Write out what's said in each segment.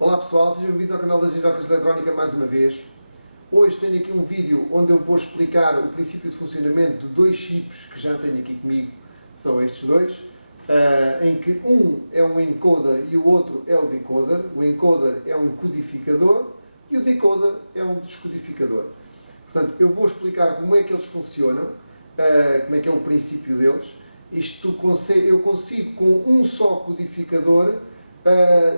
Olá pessoal, sejam bem-vindos ao canal da Ginocas Eletrónica mais uma vez. Hoje tenho aqui um vídeo onde eu vou explicar o princípio de funcionamento de dois chips que já tenho aqui comigo, são estes dois, em que um é um encoder e o outro é o decoder. O encoder é um codificador e o decoder é um descodificador. Portanto, eu vou explicar como é que eles funcionam, como é que é o princípio deles. Eu consigo com um só codificador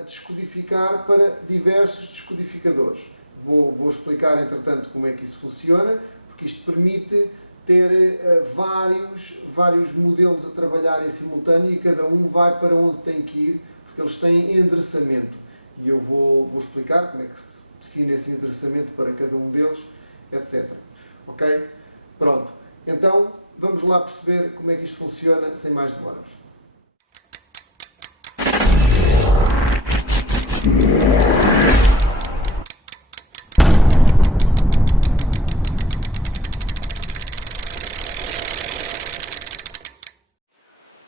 descodificar para diversos descodificadores. Vou explicar, entretanto, como é que isso funciona, porque isto permite ter vários modelos a trabalhar em simultâneo e cada um vai para onde tem que ir, porque eles têm endereçamento. E eu vou explicar como é que se define esse endereçamento para cada um deles, etc. Ok? Pronto. Então, vamos lá perceber como é que isto funciona sem mais demoras.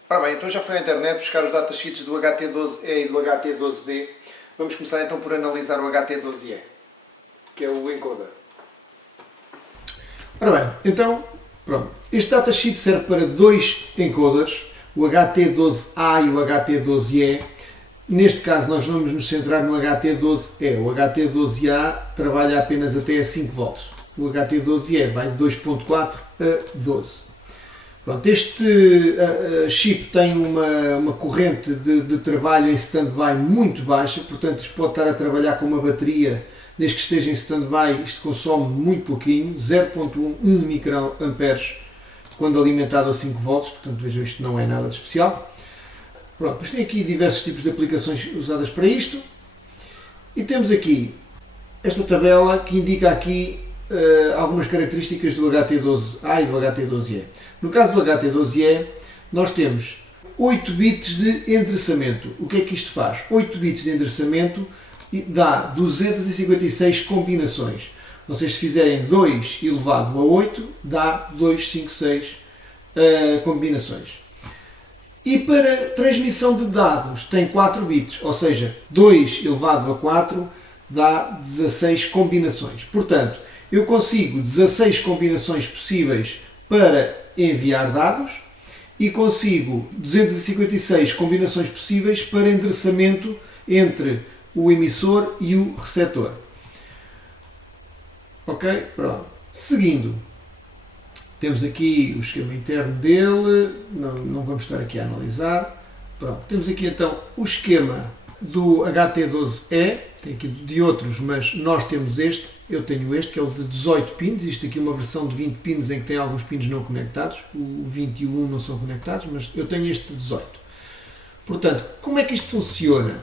Ora bem, então já fui à internet buscar os datasheets do HT12E e do HT12D. Vamos começar então por analisar o HT12E, que é o encoder. Ora bem, então, pronto. Este datasheet serve para dois encoders, o HT12A e o HT12E. Neste caso nós vamos nos centrar no HT12E. O HT12A trabalha apenas até 5 volts. O HT12E vai de 2.4 a 12. Pronto, este chip tem uma corrente de trabalho em stand-by muito baixa, portanto pode estar a trabalhar com uma bateria, desde que esteja em stand-by, isto consome muito pouquinho, 0.1 microamperes quando alimentado a 5 volts, portanto vejam, isto não é nada de especial. Pronto, depois tem aqui diversos tipos de aplicações usadas para isto e temos aqui esta tabela que indica aqui algumas características do HT12A e do HT12E. No caso do HT12E, nós temos 8 bits de endereçamento. O que é que isto faz? 8 bits de endereçamento dá 256 combinações. Vocês se fizerem 2 elevado a 8, dá 256 combinações. E para transmissão de dados tem 4 bits, ou seja, 2 elevado a 4 dá 16 combinações. Portanto, eu consigo 16 combinações possíveis para enviar dados e consigo 256 combinações possíveis para endereçamento entre o emissor e o receptor. Ok? Pronto. Seguindo, temos aqui o esquema interno dele, não vamos estar aqui a analisar. Pronto. Temos aqui então o esquema do HT12E, tem aqui de outros, mas nós temos este, eu tenho este, que é o de 18 pins, isto aqui é uma versão de 20 pins em que tem alguns pins não conectados, o 20 e o 1 não são conectados, mas eu tenho este de 18. Portanto, como é que isto funciona?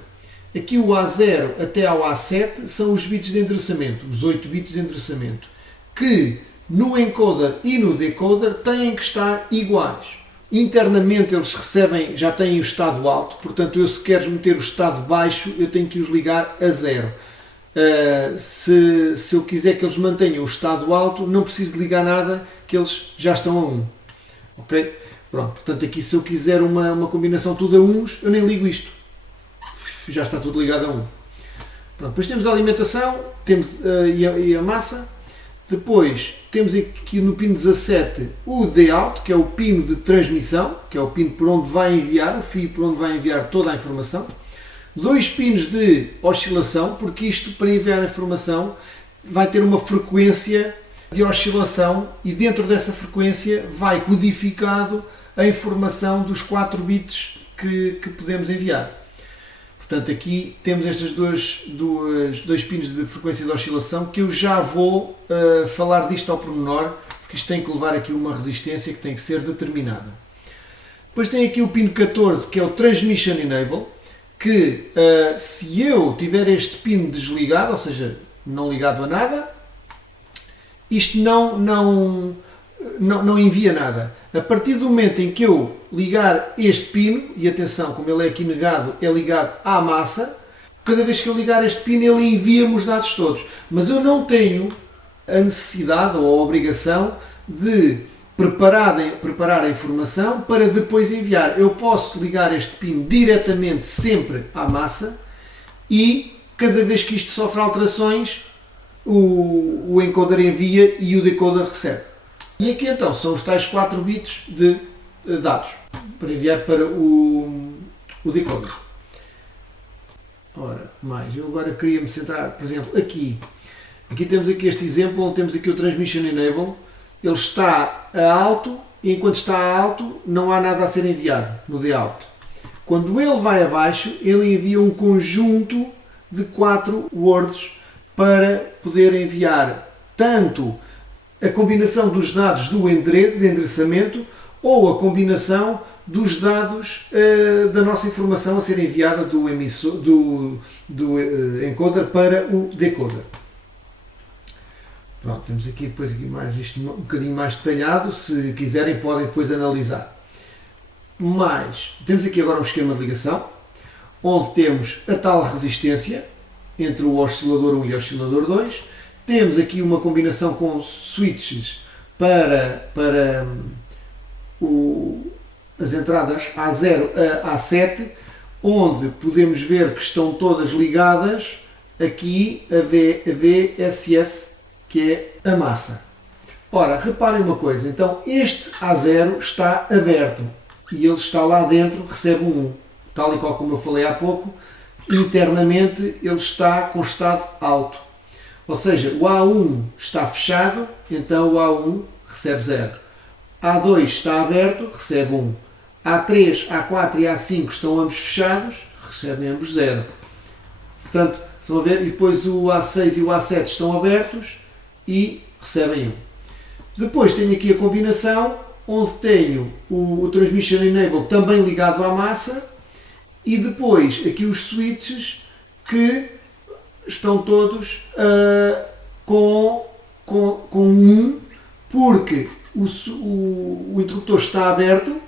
Aqui o A0 até ao A7 são os bits de endereçamento, os 8 bits de endereçamento, que no encoder e no decoder têm que estar iguais. Internamente eles recebem, já têm o estado alto, portanto eu se quero meter o estado baixo eu tenho que os ligar a 0. Se eu quiser que eles mantenham o estado alto, não preciso de ligar nada, que eles já estão a 1. Ok? Pronto, portanto aqui se eu quiser uma combinação tudo a 1, eu nem ligo isto. Já está tudo ligado a 1. Pronto, depois temos a alimentação temos, e a massa. Depois temos aqui no pin 17 o D-out, que é o pino de transmissão, que é o pino por onde vai enviar, o fio por onde vai enviar toda a informação. 2 pinos de oscilação, porque isto para enviar a informação vai ter uma frequência de oscilação e dentro dessa frequência vai codificado a informação dos 4 bits que podemos enviar. Portanto, aqui temos estes dois pinos de frequência de oscilação que eu já vou falar disto ao pormenor, porque isto tem que levar aqui uma resistência que tem que ser determinada. Depois tem aqui o pino 14, que é o Transmission Enable, que se eu tiver este pino desligado, ou seja, não ligado a nada, isto não envia nada. A partir do momento em que eu ligar este pino, e atenção, como ele é aqui negado, é ligado à massa, cada vez que eu ligar este pino ele envia-me os dados todos. Mas eu não tenho a necessidade ou a obrigação de preparar a informação para depois enviar. Eu posso ligar este pino diretamente sempre à massa e cada vez que isto sofre alterações, o encoder envia e o decoder recebe. E aqui então são os tais 4 bits de dados para enviar para o decoder. Ora, mais, eu agora queria me centrar, por exemplo, aqui temos aqui este exemplo, onde temos aqui o Transmission Enable, ele está a alto, e enquanto está a alto não há nada a ser enviado no de alto. Quando ele vai abaixo, ele envia um conjunto de 4 words para poder enviar tanto a combinação dos dados do endereçamento ou a combinação dos dados da nossa informação a ser enviada do encoder para o decoder. Pronto, temos aqui depois isto um bocadinho mais detalhado, se quiserem podem depois analisar. Mas temos aqui agora um esquema de ligação, onde temos a tal resistência entre o oscilador 1 e o oscilador 2. Temos aqui uma combinação com switches para as entradas A0 a A7, onde podemos ver que estão todas ligadas aqui a VSS, que é a massa. Ora, reparem uma coisa, então este A0 está aberto e ele está lá dentro, recebe um 1, tal e qual como eu falei há pouco, internamente ele está com estado alto. Ou seja, o A1 está fechado, então o A1 recebe 0. A2 está aberto, recebe 1. A3, A4 e A5 estão ambos fechados, recebem ambos 0. Portanto, estão a ver? E depois o A6 e o A7 estão abertos e recebem 1. Depois tenho aqui a combinação, onde tenho o Transmission Enable também ligado à massa, e depois aqui os switches que estão todos com 1, porque o interruptor está aberto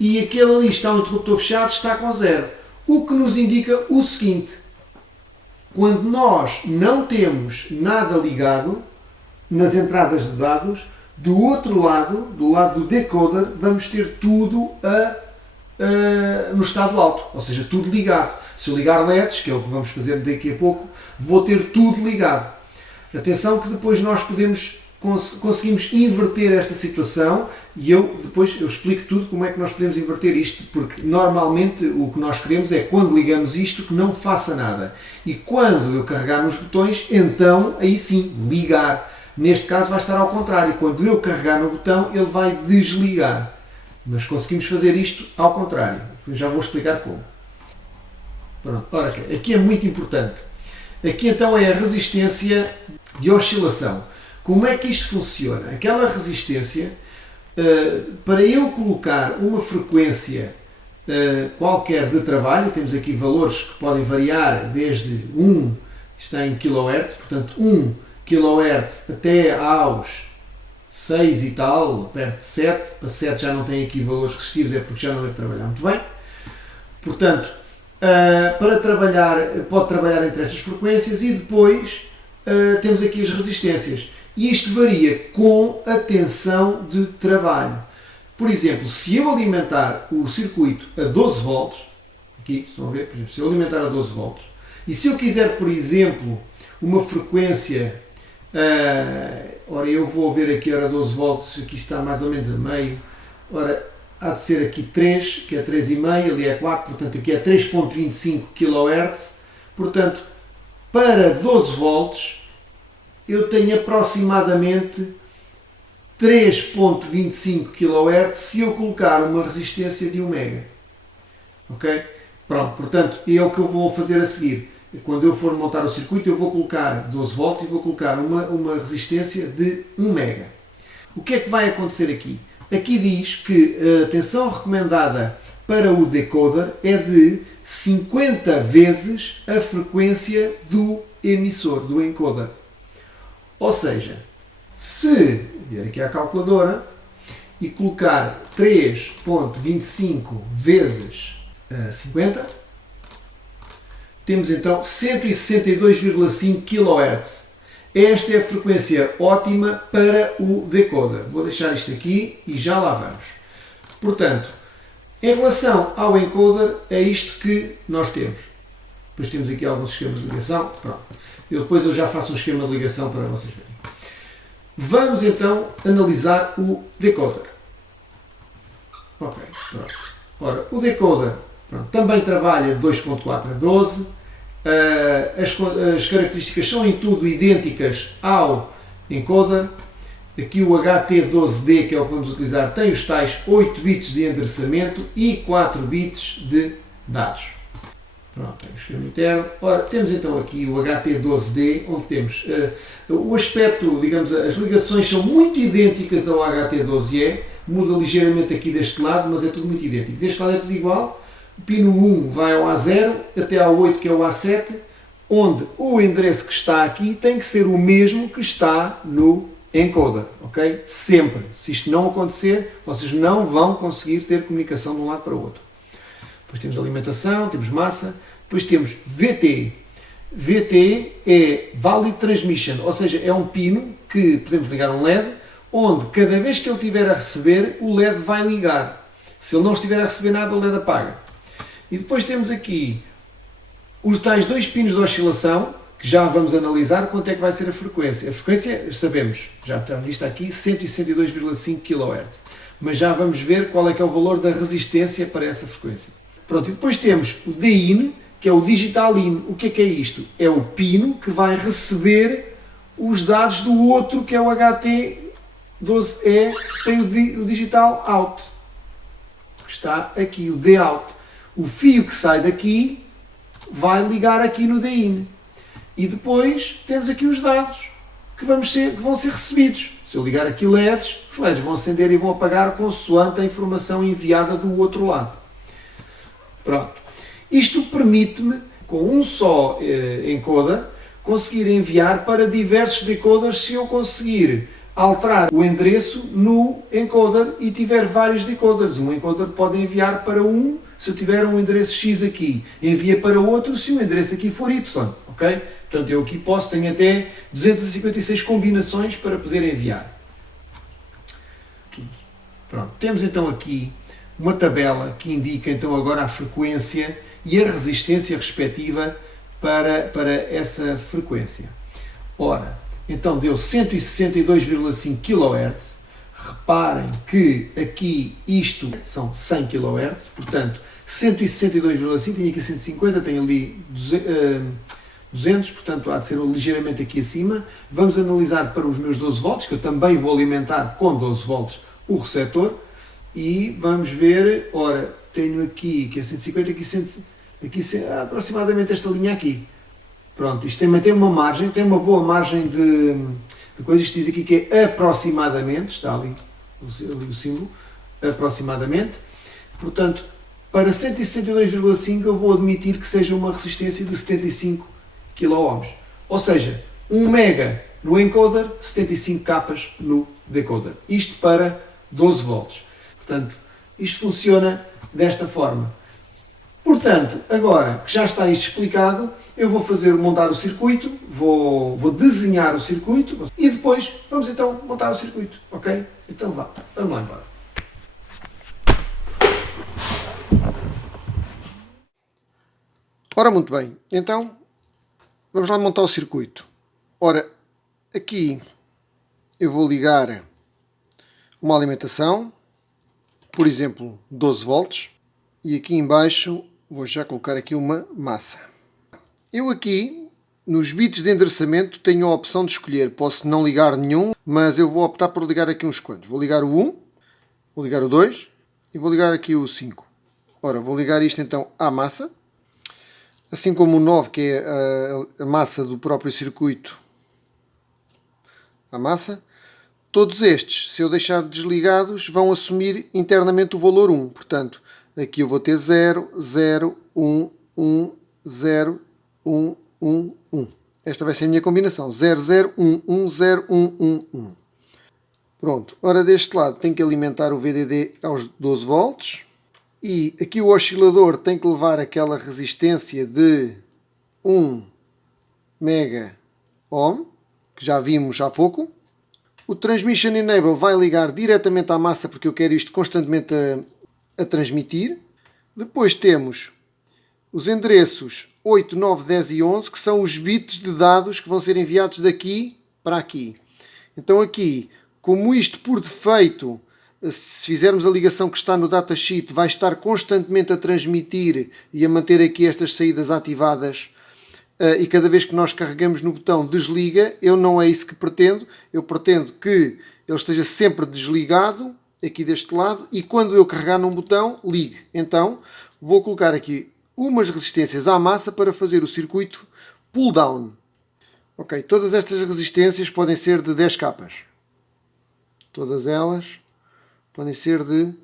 e aquele ali está um interruptor fechado, está com 0. O que nos indica o seguinte: quando nós não temos nada ligado nas entradas de dados, do outro lado, do lado do decoder, vamos ter tudo no estado alto, ou seja, tudo ligado. Se eu ligar LEDs, que é o que vamos fazer daqui a pouco, vou ter tudo ligado. Atenção que depois nós conseguimos inverter esta situação, e depois eu explico tudo como é que nós podemos inverter isto, porque normalmente o que nós queremos é, quando ligamos isto, que não faça nada. E quando eu carregar nos botões, então aí sim, ligar. Neste caso vai estar ao contrário, quando eu carregar no botão ele vai desligar. Mas conseguimos fazer isto ao contrário, eu já vou explicar como. Pronto, ora, aqui é muito importante. Aqui então é a resistência de oscilação. Como é que isto funciona? Aquela resistência, para eu colocar uma frequência qualquer de trabalho, temos aqui valores que podem variar desde 1, está em kHz, portanto 1 kHz até aos 6 e tal, perto de 7, para 7 já não tem aqui valores resistivos, é porque já não deve trabalhar muito bem. Portanto, para trabalhar, pode trabalhar entre estas frequências, e depois temos aqui as resistências. E isto varia com a tensão de trabalho. Por exemplo, se eu alimentar o circuito a 12 volts, aqui estão a ver, por exemplo, se eu alimentar a 12 volts, e se eu quiser, por exemplo, uma frequência, ora eu vou ver aqui, ora 12 volts, aqui está mais ou menos a meio, ora há de ser aqui 3, que é 3,5, ali é 4, portanto aqui é 3.25 kHz, portanto para 12 volts eu tenho aproximadamente 3.25 kHz se eu colocar uma resistência de 1 mega. Ok? Pronto, portanto é o que eu vou fazer a seguir. Quando eu for montar o circuito eu vou colocar 12 volts e vou colocar uma resistência de 1 mega. O que é que vai acontecer aqui? Aqui diz que a tensão recomendada para o decoder é de 50 vezes a frequência do emissor, do encoder. Ou seja, se vier aqui à calculadora e colocar 3.25 vezes 50, temos então 162,5 kHz. Esta é a frequência ótima para o decoder. Vou deixar isto aqui e já lá vamos. Portanto, em relação ao encoder, é isto que nós temos. depois temos aqui alguns esquemas de ligação, pronto. Depois eu já faço um esquema de ligação para vocês verem. Vamos então analisar o decoder. Ok, pronto. Ora, o decoder também trabalha de 2.4 a 12. As características são em tudo idênticas ao encoder. Aqui o HT12D, que é o que vamos utilizar, tem os tais 8 bits de endereçamento e 4 bits de dados. Pronto, tem o esquema interno. Ora, temos então aqui o HT12D, onde temos o aspecto, digamos, as ligações são muito idênticas ao HT12E, muda ligeiramente aqui deste lado, mas é tudo muito idêntico. Deste lado é tudo igual. O pino 1 vai ao A0 até ao 8, que é o A7, onde o endereço que está aqui tem que ser o mesmo que está no encoder, ok? Sempre. Se isto não acontecer, vocês não vão conseguir ter comunicação de um lado para o outro. Depois temos alimentação, temos massa, depois temos VT. VT é Valid Transmission, ou seja, é um pino que podemos ligar um LED, onde cada vez que ele estiver a receber, o LED vai ligar. Se ele não estiver a receber nada, o LED apaga. E depois temos aqui os tais 2 pinos de oscilação, que já vamos analisar quanto é que vai ser a frequência. A frequência, sabemos, já está vista aqui, 162,5 kHz. Mas já vamos ver qual é que é o valor da resistência para essa frequência. Pronto, e depois temos o DIN, que é o Digital In. O que é isto? É o pino que vai receber os dados do outro, que é o HT12E, que tem o Digital Out. Está aqui, o D-Out. O fio que sai daqui vai ligar aqui no DIN. E depois temos aqui os dados que vão ser recebidos. Se eu ligar aqui LEDs, os LEDs vão acender e vão apagar consoante a informação enviada do outro lado. Pronto. Isto permite-me, com um só encoder, conseguir enviar para diversos decoders se eu conseguir alterar o endereço no encoder e tiver vários decoders. Um encoder pode enviar para um, se eu tiver um endereço X aqui, envia para outro se o endereço aqui for Y, ok? Portanto, eu aqui tenho até 256 combinações para poder enviar. Pronto, temos então aqui uma tabela que indica então agora a frequência e a resistência respectiva para essa frequência. Ora, então deu 162,5 kHz. Reparem que aqui isto são 100 kHz, portanto 162,5, tenho aqui 150, tenho ali 200, portanto há de ser ligeiramente aqui acima. Vamos analisar para os meus 12 volts, que eu também vou alimentar com 12 volts o receptor, e vamos ver, ora, tenho aqui que é 150, aqui aproximadamente esta linha aqui. Pronto, isto tem uma margem, tem uma boa margem de coisas. Isto diz aqui que é aproximadamente, está ali o símbolo, aproximadamente. Portanto, para 162,5 eu vou admitir que seja uma resistência de 75 kΩ. Ou seja, 1 mega no encoder, 75 capas no decoder. Isto para 12 volts. Portanto, isto funciona desta forma. Portanto, agora que já está isto explicado, eu vou montar o circuito, vou desenhar o circuito e depois vamos então montar o circuito, ok? Então vamos lá embora. Ora, muito bem, então vamos lá montar o circuito. Ora, aqui eu vou ligar uma alimentação, por exemplo, 12 volts, e aqui em baixo vou já colocar aqui uma massa. Eu aqui, nos bits de endereçamento, tenho a opção de escolher. Posso não ligar nenhum, mas eu vou optar por ligar aqui uns quantos. Vou ligar o 1, vou ligar o 2 e vou ligar aqui o 5. Ora, vou ligar isto então à massa. Assim como o 9, que é a massa do próprio circuito. A massa. Todos estes, se eu deixar desligados, vão assumir internamente o valor 1. Portanto, aqui eu vou ter 0, 0, 1, 1, 0, 1, 1, 1. Esta vai ser a minha combinação. 0, 0, 1, 1, 0, 1, 1, 1. Pronto. Ora, deste lado tem que alimentar o VDD aos 12 volts. E aqui o oscilador tem que levar aquela resistência de 1 mega ohm, que já vimos há pouco. O Transmission Enable vai ligar diretamente à massa, porque eu quero isto constantemente a transmitir. Depois temos os endereços 8, 9, 10 e 11, que são os bits de dados que vão ser enviados daqui para aqui. Então aqui, como isto por defeito, se fizermos a ligação que está no datasheet, vai estar constantemente a transmitir e a manter aqui estas saídas ativadas, e cada vez que nós carregamos no botão desliga, eu não é isso que pretendo. Eu pretendo que ele esteja sempre desligado, aqui deste lado, e quando eu carregar num botão, ligue. Então, vou colocar aqui umas resistências à massa para fazer o circuito pull down. Ok, todas estas resistências podem ser de 10 capas. Todas elas podem ser de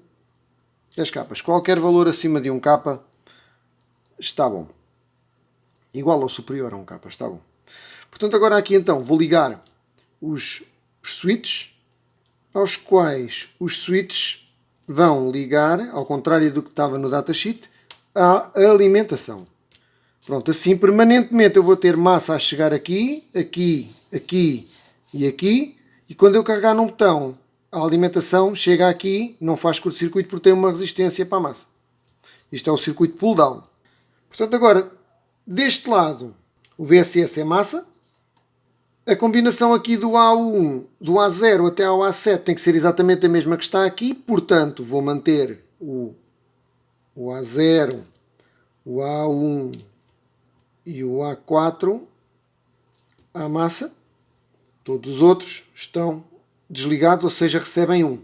10 capas. Qualquer valor acima de 1 capa está bom. Igual ou superior a 1 capa, está bom. Portanto, agora aqui então vou ligar os switches, aos quais os switches vão ligar, ao contrário do que estava no datasheet, a alimentação. Pronto, assim permanentemente eu vou ter massa a chegar aqui, aqui, aqui e aqui, e quando eu carregar num botão, a alimentação chega aqui, não faz curto-circuito porque tem uma resistência para a massa. Isto é o circuito pull-down. Portanto, agora, deste lado, o VSS é massa. A combinação aqui do A1, do A0 até ao A7 tem que ser exatamente a mesma que está aqui. Portanto, vou manter o A0, o A1 e o A4 à massa. Todos os outros estão desligados, ou seja, recebem 1.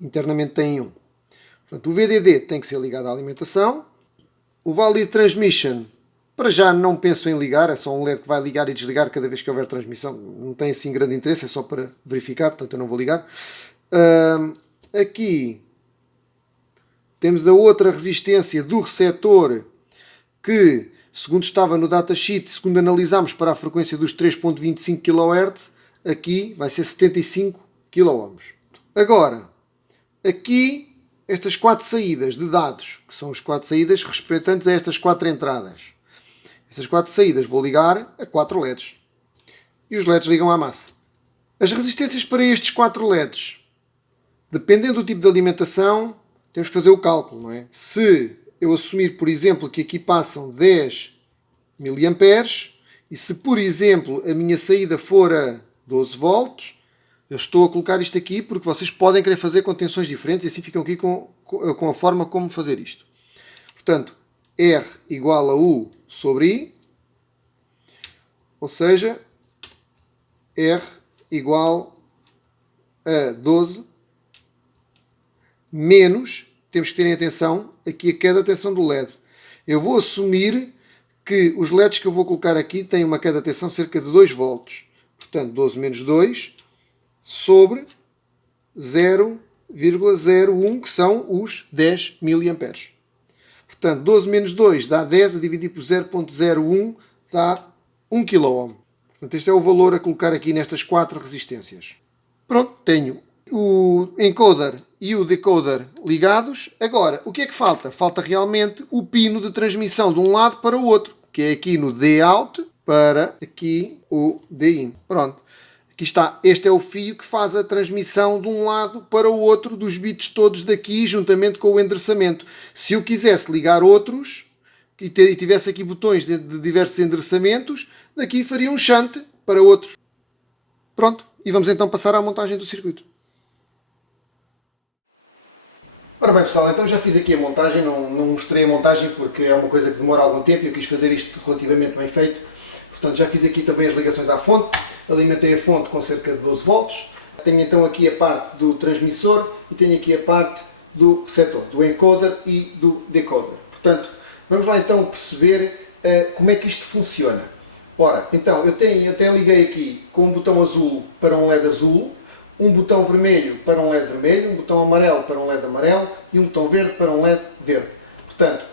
Internamente têm 1. Portanto, o VDD tem que ser ligado à alimentação. O Valid Transmission, para já não penso em ligar, é só um LED que vai ligar e desligar cada vez que houver transmissão. Não tem assim grande interesse, é só para verificar, portanto eu não vou ligar. Aqui temos a outra resistência do receptor que, segundo estava no datasheet, segundo analisámos para a frequência dos 3.25 kHz, aqui vai ser 75 kΩ. Agora, aqui estas 4 saídas de dados, que são as 4 saídas respeitantes a estas 4 entradas. Estas 4 saídas vou ligar a 4 LEDs. E os LEDs ligam à massa. As resistências para estes 4 LEDs, dependendo do tipo de alimentação, temos que fazer o cálculo, não é? Se eu assumir, por exemplo, que aqui passam 10 mA, e se, por exemplo, a minha saída for a 12 volts, eu estou a colocar isto aqui porque vocês podem querer fazer com tensões diferentes e assim ficam aqui com a forma como fazer isto. Portanto, R igual a U sobre I, ou seja, R igual a 12 menos, temos que terem atenção aqui a queda de tensão do LED. Eu vou assumir que os LEDs que eu vou colocar aqui têm uma queda de tensão de cerca de 2 volts. Portanto, 12 menos 2 sobre 0,01, que são os 10 mA. Portanto, 12 menos 2 dá 10, a dividir por 0,01 dá 1 kΩ. Portanto, este é o valor a colocar aqui nestas 4 resistências. Pronto, tenho o encoder e o decoder ligados. Agora, o que é que falta? Falta realmente o pino de transmissão de um lado para o outro, que é aqui no D-out para aqui o D-in. Pronto. Aqui está, este é o fio que faz a transmissão de um lado para o outro dos bits todos daqui, juntamente com o endereçamento. Se eu quisesse ligar outros e tivesse aqui botões de diversos endereçamentos, daqui faria um shunt para outros. Pronto, e vamos então passar à montagem do circuito. Ora bem pessoal, então já fiz aqui a montagem, não mostrei a montagem porque é uma coisa que demora algum tempo e eu quis fazer isto relativamente bem feito. Portanto, já fiz aqui também as ligações à fonte, alimentei a fonte com cerca de 12 volts, tenho então aqui a parte do transmissor e tenho aqui a parte do receptor, do encoder e do decoder. Portanto, vamos lá então perceber como é que isto funciona. Ora, então, eu até liguei aqui com um botão azul para um LED azul, um botão vermelho para um LED vermelho, um botão amarelo para um LED amarelo e um botão verde para um LED verde. Portanto,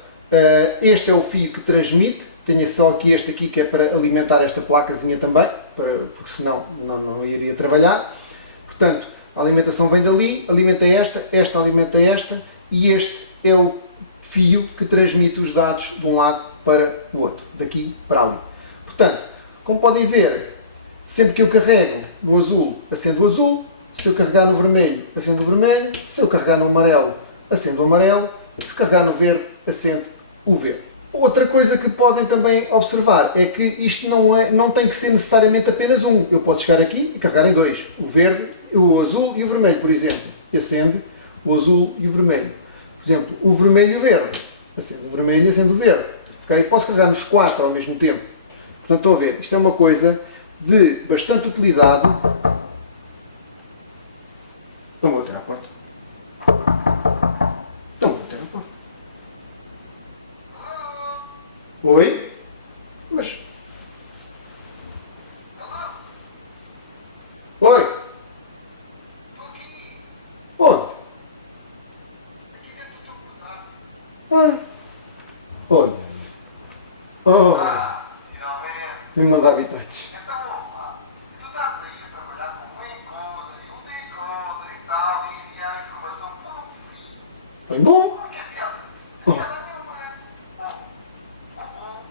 este é o fio que transmite, tenho só aqui este aqui que é para alimentar esta placazinha também, porque senão não iria trabalhar. Portanto, a alimentação vem dali, alimenta esta alimenta esta e este é o fio que transmite os dados de um lado para o outro, daqui para ali. Portanto, como podem ver, sempre que eu carrego no azul, acendo o azul, se eu carregar no vermelho, acendo o vermelho, se eu carregar no amarelo, acendo o amarelo, se carregar no verde, acende o verde. Outra coisa que podem também observar é que isto não tem que ser necessariamente apenas um. Eu posso chegar aqui e carregar em dois. O verde, o azul e o vermelho, por exemplo. E acende o azul e o vermelho. Por exemplo, o vermelho e o verde. Acende o vermelho e acende o verde. Okay? Posso carregar nos 4 ao mesmo tempo. Portanto, estão a ver, isto é uma coisa de bastante utilidade. Então vou tirar a porta. Oi? Mas... Oi? Estou aqui. Onde? Aqui dentro do teu portátil. Olha. Oh, Finalmente. vem mandar habitantes. Então, vamos lá. Tu estás aí a trabalhar com um encoder e um decoder e tal, e enviar informação por um fio. Bem bom. Não é que é piada disso. Não é piada nenhuma. O bom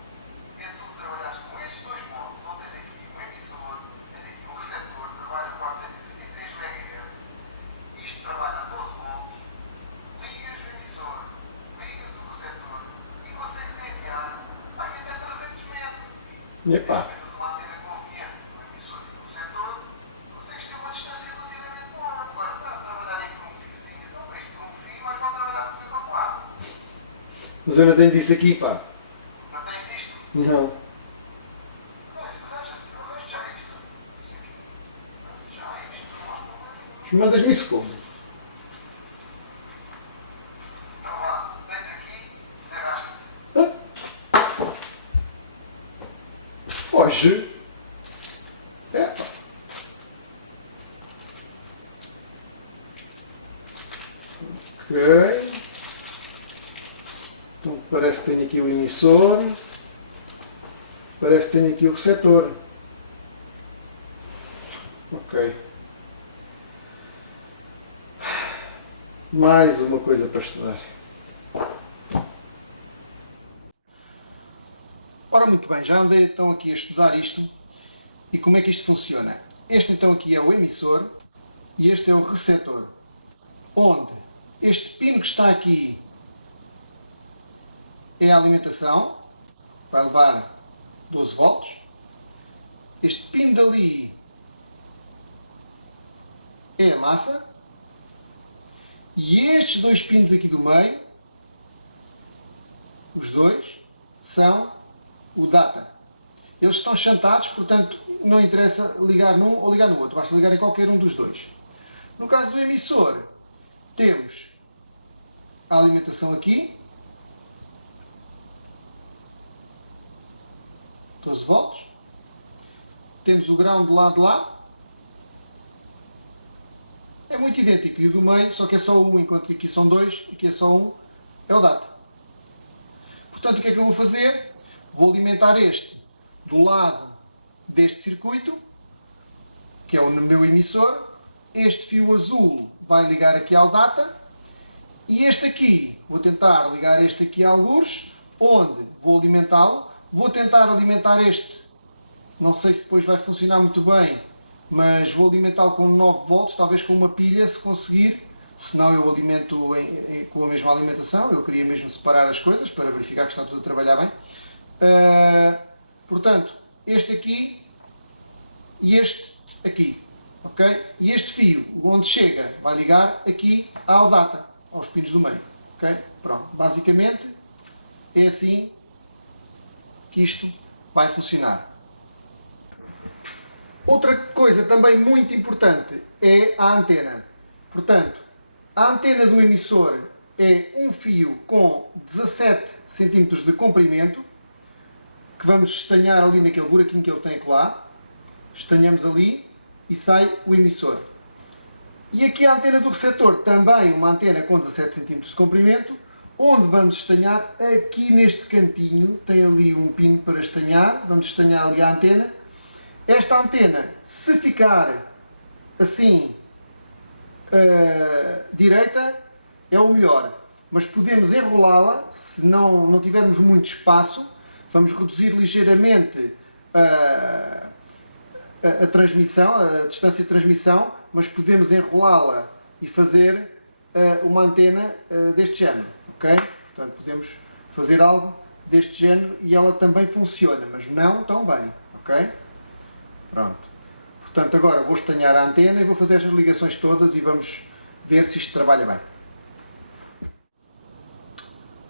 é tu trabalhares com estes dois modos, onde tens aqui um emissor, tens aqui um receptor que trabalha a 433 MHz, isto trabalha a 12 volts, ligas o emissor, ligas o receptor e consegues enviar até 300 metros. Epá. Tens uma antena conveniente no emissor e no receptor, consegues ter uma distância relativamente boa. Agora, está a trabalhar aí por um fiozinho, então isto por um fio, mas vai trabalhar por 3 ou 4. Mas eu não tenho disso aqui, pá. Não tens disto? Não. Mas arranja-se, arranja já isto. Já isto, não há problema. Mas mandas-me isso como? Então vá, tens aqui, desenrasca. Hã? Foge. Epá. Ok. Então parece que tenho aqui o emissor. Parece que tenho aqui o receptor. Ok. Mais uma coisa para estudar. Ora, muito bem, já andei então aqui a estudar isto e como é que isto funciona. Este então aqui é o emissor e este é o receptor, onde este pino que está aqui é a alimentação, vai levar 12 volts. Este pino dali é a massa. E estes dois pinos aqui do meio, os dois, são o data. Eles estão chantados, portanto não interessa ligar num ou ligar no outro, basta ligar em qualquer um dos dois. No caso do emissor, temos a alimentação aqui, 12 volts. Temos o ground do lado de lá. É muito idêntico. E o do meio, só que é só um, enquanto que aqui são dois, e aqui é só um, é o data. Portanto, o que é que eu vou fazer? Vou alimentar este do lado deste circuito, que é o meu emissor. Este fio azul vai ligar aqui ao data. E este aqui, vou tentar ligar este aqui a algures, onde vou alimentá-lo. Vou tentar alimentar este, não sei se depois vai funcionar muito bem, mas vou alimentá-lo com 9 volts, talvez com uma pilha, se conseguir. Senão eu alimento com a mesma alimentação. Eu queria mesmo separar as coisas para verificar que está tudo a trabalhar bem. Portanto, este aqui e este aqui, ok? E este fio, onde chega, vai ligar aqui ao data, aos pinos do meio, ok? Pronto, basicamente é assim que isto vai funcionar. Outra coisa também muito importante é a antena. Portanto, a antena do emissor é um fio com 17 cm de comprimento, que vamos estanhar ali naquele buraquinho que ele tem lá. Estanhamos ali e sai o emissor. E aqui a antena do receptor, também uma antena com 17 cm de comprimento, onde vamos estanhar aqui neste cantinho, tem ali um pino para estanhar, vamos estanhar ali a antena. Esta antena, se ficar assim direita, é o melhor, mas podemos enrolá-la, se não tivermos muito espaço, vamos reduzir ligeiramente a transmissão, a distância de transmissão, mas podemos enrolá-la e fazer uma antena deste género, ok? Portanto, podemos fazer algo deste género e ela também funciona, mas não tão bem, ok? Pronto. Portanto, agora vou estanhar a antena e vou fazer estas ligações todas e vamos ver se isto trabalha bem.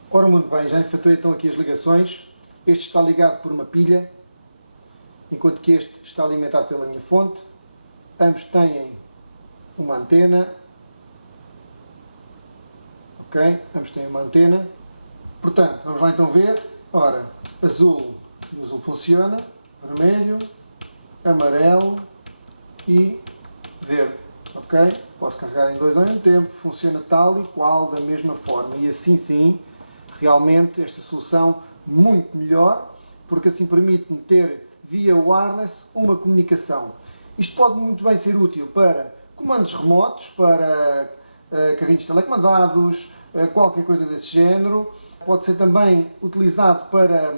Ora, muito bem, já efetuei então aqui as ligações. Este está ligado por uma pilha, enquanto que este está alimentado pela minha fonte. Ambos têm uma antena. Ok? Ambos têm uma antena. Portanto, vamos lá então ver. Ora, azul, o azul funciona, vermelho, amarelo e verde. Ok? Posso carregar em dois ao mesmo tempo, funciona tal e qual, da mesma forma. E assim sim, realmente esta solução muito melhor, porque assim permite-me ter via wireless uma comunicação. Isto pode muito bem ser útil para comandos remotos, para carrinhos telecomandados, qualquer coisa desse género. Pode ser também utilizado para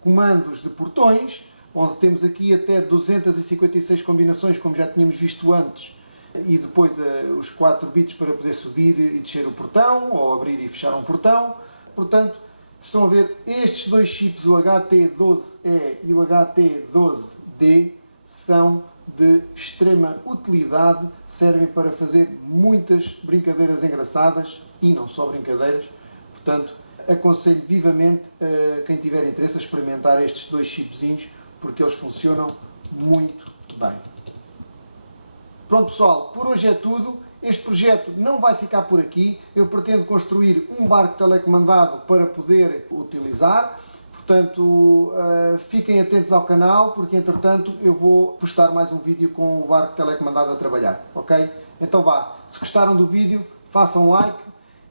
comandos de portões, onde temos aqui até 256 combinações, como já tínhamos visto antes, e depois os 4 bits para poder subir e descer o portão, ou abrir e fechar um portão. Portanto, estão a ver, estes dois chips, o HT12E e o HT12D, são de extrema utilidade, servem para fazer muitas brincadeiras engraçadas, e não só brincadeiras. Portanto, aconselho vivamente a quem tiver interesse a experimentar estes dois chipzinhos, porque eles funcionam muito bem. Pronto pessoal, por hoje é tudo. Este projeto não vai ficar por aqui. Eu pretendo construir um barco telecomandado para poder utilizar. Portanto, fiquem atentos ao canal, porque entretanto eu vou postar mais um vídeo com o barco telecomandado a trabalhar, ok? Então vá, se gostaram do vídeo, façam like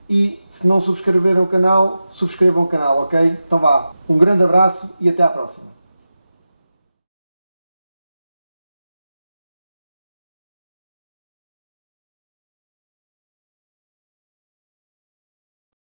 e se não subscreveram o canal, subscrevam o canal, ok? Então vá, um grande abraço e até à próxima.